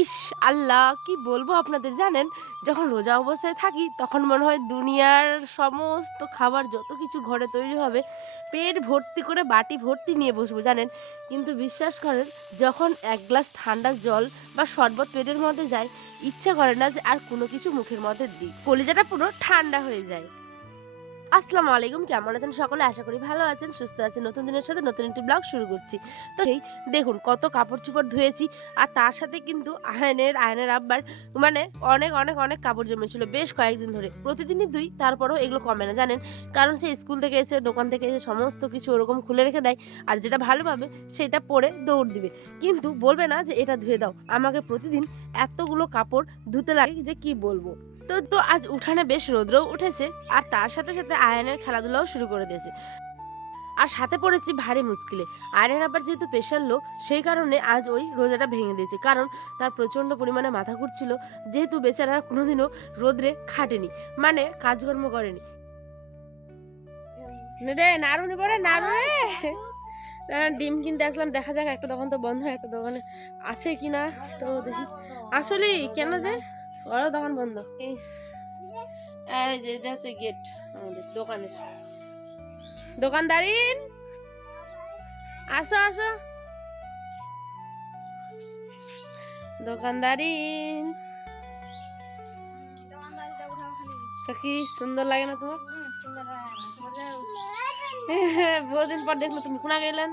ইস আল্লাহ, কি বলব আপনাদের জানেন? যখন রোজা অবস্থায় থাকি, তখন মনে হয় দুনিয়ার সমস্ত খাবার যত কিছু ঘরে তৈরি হবে, পেট ভর্তি করে বাটি ভর্তি নিয়ে বসবো, জানেন? কিন্তু বিশ্বাস করেন, যখন এক গ্লাস ঠান্ডা জল বা শরবত পেটের মধ্যে যায়, ইচ্ছা করে না যে আর কোনো কিছু মুখের মধ্যে দিই কলিজাটা পুরো ঠান্ডা হয়ে যায়। আসসালামু আলাইকুম, কেমন আছেন সকলে? আশা করি ভালো আছেন, সুস্থ আছেন। নতুন দিনের সাথে নতুন একটি ব্লগ শুরু করছি। তো সেই দেখুন, কত কাপড় চোপড় ধুয়েছি আর তার সাথে কিন্তু আয়নের আয়নের আব্বার মানে অনেক অনেক অনেক কাপড় জমেছিল বেশ কয়েকদিন ধরে। প্রতিদিনই দুই তারপরেও এগুলো কমে না, জানেন? কারণ সে স্কুল থেকে এসে, দোকান থেকে এসে সমস্ত কিছু ওরকম খুলে রেখে দেয় আর যেটা ভালো পাবে সেটা পরে দৌড় দিবে। কিন্তু বলবে না যে এটা ধুয়ে দাও। আমাকে প্রতিদিন এতগুলো কাপড় ধুতে লাগে যে কি বলব? তো তো আজ উঠানে বেশ রৌদ্রও উঠেছে, আর তার সাথে সাথে আয়নের খেলাধুলাও শুরু করে দিয়েছে। আর সাথে পড়েছি ভারী মুশকিলে। আয়নের আবার যেহেতু প্রেশার লো সেই কারণে আজ ওই রোজাটা ভেঙে দিয়েছে, কারণ তার প্রচণ্ড পরিমাণে মাথা ঘুরছিল, যেহেতু বেচারা কোনোদিনও রোদ্রে খাটেনি মানে কাজকর্ম করেনি। ডিম কিনতে আসলাম, দেখা যাক, একটা দোকান তো বন্ধ, একটা দোকানে আছে কি না তো দেখি। আসলে কেন যে? ওরও দোকান বন্ধ। এই যে এটা হচ্ছে গেট আমাদের দোকানের। দোকানদারিন! আসো আসো। দোকানদারিন! কি সুন্দর লাগে না তোমার? বহুদিন পর দেখল তুমি কোনা গেলেন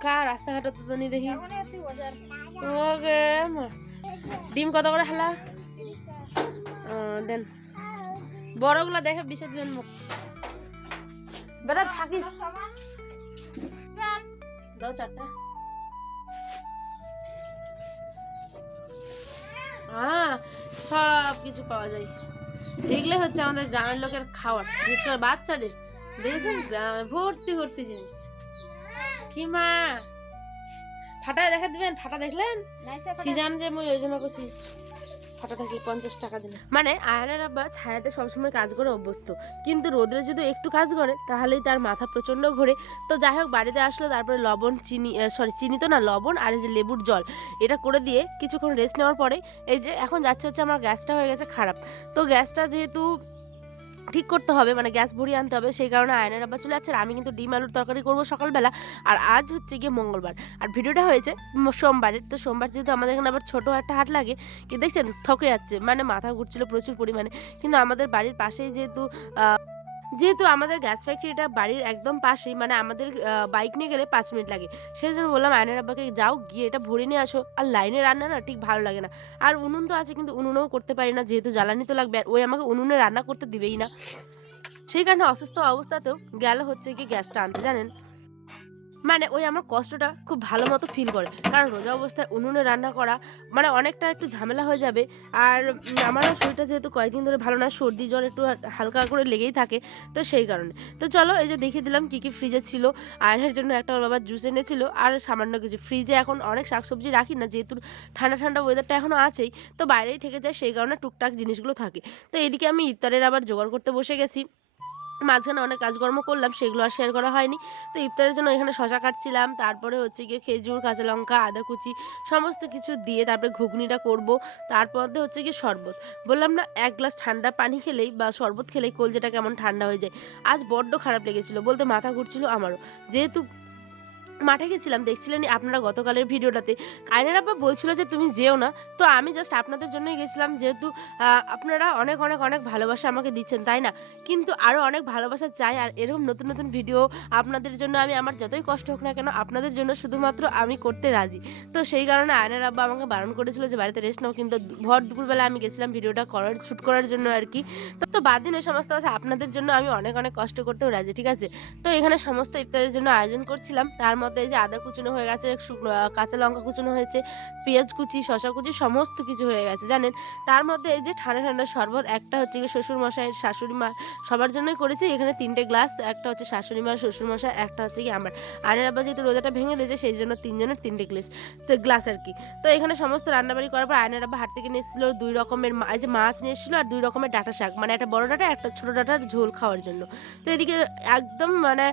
কার রাস্তাঘাটে তো দেখি? ওকে মা। ডিম কত করে হেলা? দেন। বড়গুলা দেখে বিশে দিবেন মুখ। বেটা থাকিস। দাও চারটা। হ্যাঁ সব কিছু পাওয়া যায়। এগুলো হচ্ছে আমাদের গ্রামের লোকের খাবার বিশেষ করে বাচ্চাদের। দেখেছেন? গ্রামে ভর্তি ভর্তি জিনিস। কি মা? ফাটা দেখা দিবেন ফাটা দেখলেন? সিজাম যে মুই ওই জন্য করছি ফাটা থাকি পঞ্চাশ টাকা দিলে মানে আয়নের আব্বা ছায়াতে সবসময় কাজ করে অভ্যস্ত কিন্তু রোদরে যদি একটু কাজ করে তাহলেই তার মাথা প্রচণ্ড ঘোরে। তো যাই হোক বাড়িতে আসলো তারপরে লবণ চিনি সরি চিনি তো না লবণ আর এই যে লেবুর জল এটা করে দিয়ে কিছুক্ষণ রেস্ট নেওয়ার পরে এই যে এখন যাচ্ছে হচ্ছে আমার গ্যাসটা হয়ে গেছে খারাপ। তো গ্যাসটা যেহেতু ঠিক করতে হবে মানে গ্যাস ভরিয়ে আনতে হবে, সেই কারণে আয়নের আব্বা চলে যাচ্ছে আমি কিন্তু ডিম আলুর তরকারি করব সকালবেলা, আর আজ হচ্ছে গিয়ে মঙ্গলবার। আর ভিডিওটা হয়েছে সোমবারের, তো সোমবার যেহেতু আমাদের এখানে আবার ছোটো একটা হাট লাগে, কি দেখছেন? থকে যাচ্ছে মানে মাথা ঘুরছিল প্রচুর পরিমাণে। কিন্তু আমাদের বাড়ির পাশেই যেহেতু যেহেতু আমাদের গ্যাস ফ্যাক্টরিটা বাড়ির একদম পাশেই মানে আমাদের বাইক নিয়ে গেলে পাঁচ মিনিট লাগে। সেই জন্য বললাম, আয়নার আব্বাকে যাও, গিয়ে এটা ভরে নিয়ে আসো। আর লাইনে রান্না না ঠিক ভালো লাগে না। আর উনুন তো আছে, কিন্তু উনুনেও করতে পারি না, যেহেতু জ্বালানি তো লাগবে। আর ওই আমাকে উনুনে রান্না করতে দিবেই না। সেই কারণে অসুস্থ অবস্থাতেও গেল হচ্ছে কি গ্যাসটা আনতে, জানেন? মানে ওই আমার কষ্টটা খুব ভালো মতো ফিল করে। কারণ রোজা অবস্থায় উনুনে রান্না করা মানে অনেকটা একটু ঝামেলা হয়ে যাবে। আর আমারও শরীরটা যেহেতু কয়েকদিন ধরে ভালো না, সর্দি জ্বর একটু হালকা করে লেগেই থাকে, তো সেই কারণে। তো চলো এই যে দেখিয়ে দিলাম কী কী ফ্রিজে ছিল। আয়নের জন্য একটা ওর বাবা জুস এনেছিল আর সামান্য কিছু। ফ্রিজে এখন অনেক শাকসবজি রাখি না, যেহেতু ঠান্ডা ঠান্ডা ওয়েদারটা এখনও আছেই, তো বাইরেই থেকে যায়, সেই কারণে টুকটাক জিনিসগুলো থাকে। তো এদিকে আমি ইফতারের আবার জোগাড় করতে বসে গেছি। মাঝখানে অনেক কাজকর্ম করলাম, সেগুলো আর শেয়ার করা হয়নি। তো ইফতারের জন্য এখানে শশা কাটছিলাম, তারপরে হচ্ছে গিয়ে খেজুর, কাঁচা লঙ্কা, আদা কুচি সমস্ত কিছু দিয়ে তারপরে ঘুগনিটা করব। তারপর হচ্ছে গিয়ে শরবত। বললাম না, এক গ্লাস ঠান্ডা পানি খেলেই বা শরবত খেলেই কলজেটা কেমন ঠান্ডা হয়ে যায়। আজ বড্ড খারাপ লেগেছিলো, বলতে মাথা ঘুরছিল আমারও। যেহেতু মাঠে গেছিলাম, দেখছিলেন আপনারা গতকালের ভিডিওটাতে। কায়নের আব্বা বলছিল যে তুমি যেও না, তো আমি জাস্ট আপনাদের জন্যই গেছিলাম, যেহেতু আপনারা অনেক অনেক অনেক ভালোবাসা আমাকে দিচ্ছেন, তাই না? কিন্তু আরও অনেক ভালোবাসা চাই, আর এরকম নতুন নতুন ভিডিও আপনাদের জন্য আমি, আমার যতই কষ্ট হোক না কেন, আপনাদের জন্য শুধুমাত্র আমি করতে রাজি। তো সেই কারণে আয়নের আব্বা আমাকে বারণ করেছিল যে বাড়িতে রেস্ট নাও, কিন্তু ভর দুপুরবেলা আমি গেছিলাম ভিডিওটা করার শ্যুট করার জন্য আর কি। তো বাদ দিন সমস্ত আছে, আপনাদের জন্য আমি অনেক অনেক কষ্ট করতেও রাজি, ঠিক আছে? তো এখানে সমস্ত ইফতারের জন্য আয়োজন করছিলাম, তার মধ্যে এই যে আদা কুচুনো হয়ে গেছে, শুকনো কাঁচা লঙ্কা কুচুনো হয়েছে, পেঁয়াজ কুচি শশা কুচি, সমস্ত কিছু হয়ে গেছে, জানেন? তার মধ্যে এই যে ঠান্ডা ঠান্ডা শরবত, একটা হচ্ছে কি শ্বশুর মশাই শাশুড়ি মা, সবার জন্যই করেছি, এখানে তিনটে গ্লাস, একটা হচ্ছে শাশুড়ি মা শ্বশুর মশাই একটা হচ্ছে কি আমার। আনের আব্বা যেহেতু রোজাটা ভেঙে দিয়েছে, সেই জন্য তিনজনের তিনটে গ্লাস, তো গ্লাস আর কি। তো এখানে সমস্ত রান্নাবাড়ি করার পর আয়নের আব্বা হাট থেকে নিয়ে এসেছিল দুই রকমের এই যে মাছ নিয়ে আর দুই রকমের ডাটা শাক মানে একটা বড় ডাটা, একটা ছোটো ডাটার ঝোল খাওয়ার জন্য। তো এদিকে একদম মানে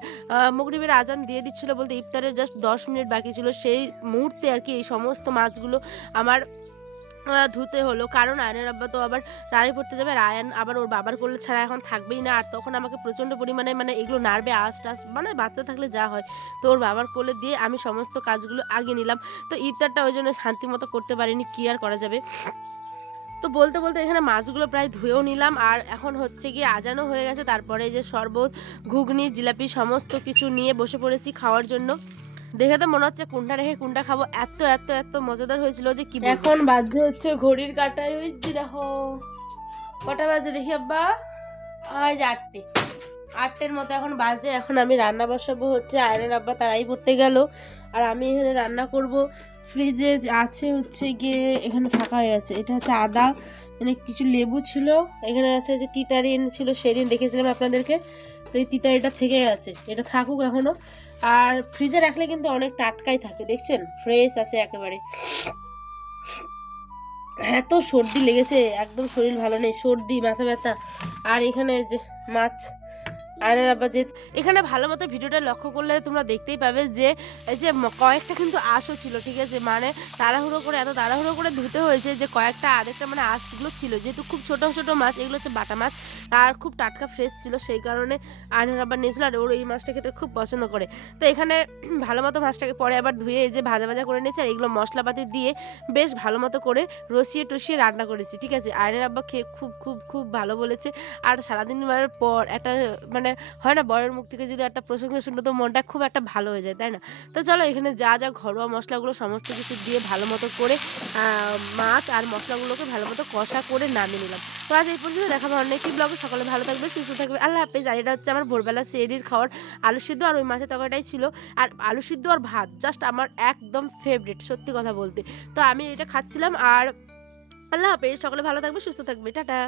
মগরিবের আজান দিয়ে দিচ্ছিল বলতে ইফতারের জাস্ট দশ মিনিট বাকি ছিল, সেই মুহূর্তে আর কি এই সমস্ত মাছগুলো আমার ধুতে হলো। কারণ আয়নের আব্বা তো আবার রাড়ি পড়তে যাবে আর আয়ান আবার ওর বাবার কোলে ছাড়া এখন থাকবেই না। আর তখন আমাকে প্রচণ্ড পরিমাণে মানে এগুলো নাড়বে আস টাস মানে বাচ্চা থাকলে যা হয়। তো ওর বাবার কোলে দিয়ে আমি সমস্ত কাজগুলো আগে নিলাম। তো ইফতারটা ওই জন্য শান্তি মতো করতে পারিনি, কি আর করা যাবে? তো বলতে বলতে এখানে মাছগুলো প্রায় ধুয়েও নিলাম। আর এখন হচ্ছে গিয়ে আজানও হয়ে গেছে, তারপরে যে শরবত, ঘুগনি, জিলাপি, সমস্ত কিছু নিয়ে বসে পড়েছি খাওয়ার জন্য। দেখে তো মনে হচ্ছে কোনটা রেখে কোনটা খাব। এত এত এত মজাদার হয়েছিল যে কি এখন বাজে হচ্ছে ঘড়ির কাটায়, ওই দেখো। কটা বাজে দেখি আব্বা? ওই যে আটটে। আটটের মতো এখন বাজে, এখন আমি রান্না বসাবো হচ্ছে, আয়নের আব্বা তারাই পড়তে গেল। আর আমি এখানে রান্না করব। ফ্রিজে আছে হচ্ছে গিয়ে এখানে ফাঁকা হয়ে গেছে এটা হচ্ছে আদা, এখানে কিছু লেবু ছিল, এখানে আছে যে তিতারি এনেছিল সেদিন দেখেছিলাম আপনাদেরকে। তো এই তিতারিটা থেকে গেছে, এটা থাকুক এখনও আর ফ্রিজে রাখলে কিন্তু অনেক টাটকাই থাকে, দেখছেন? ফ্রেশ আছে একেবারে। এত সর্দি লেগেছে, একদম শরীর ভালো নেই, সর্দি, মাথা ব্যথা। আর এখানে যে মাছ আয়নার আবার যে এখানে ভালো মতো ভিডিওটা লক্ষ্য করলে তোমরা দেখতেই পাবে যে, এই যে কয়েকটা কিন্তু আঁশও ছিল, ঠিক আছে? মানে তাড়াহুড়ো করে, এত তাড়াহুড়ো করে ধুতে হয়েছে যে কয়েকটা আরেকটা মানে আঁশগুলো ছিল। যেহেতু খুব ছোট ছোট মাছ, এগুলো হচ্ছে বাটা মাছ। আর খুব টাটকা ফ্রেশ ছিল, সেই কারণে আয়নার আবার নিয়েছিল আর ওর এই মাছটা খেতে খুব পছন্দ করে। তো এখানে ভালো মতো মাছটাকে পরে আবার ধুয়ে এই যে ভাজা ভাজা করে নিয়েছে আর এগুলো মশলাপাতি দিয়ে বেশ ভালো মতো করে রসিয়ে টসিয়ে রান্না করেছি, ঠিক আছে? আয়নের আব্বা খেয়ে খুব খুব খুব ভালো বলেছে। আর সারাদিন পর একটা মানে হয় না? বরের মুখ থেকে যদি একটা প্রশংসা শুনলে তো মনটা খুব একটা ভালো হয়ে যায়, তাই না? তো চলো এখানে যা যা ঘরোয়া মশলাগুলো সমস্ত কিছু দিয়ে ভালো মতো করে মাছ আর মশলাগুলোকে ভালো মতো কষা করে নামিয়ে নিলাম। তো আজ এই পর্যন্ত দেখাবো অন্য একটি ব্লগে সকলে ভালো থাকবে, সুস্থ থাকবে। আল্লাহ হাফেজ। আর এটা হচ্ছে আমার ভোরবেলা সেরির খাওয়ার আলু সিদ্ধ। আর ওই মাছের তরকারিটাই ছিল। আর আলু সিদ্ধ আর ভাত জাস্ট আমার একদম ফেভারিট সত্যি কথা বলতে। তো আমি এটা খাচ্ছিলাম। আর আল্লাহ হাফেজ। সকলে ভালো থাকবে, সুস্থ থাকবে। টাটা।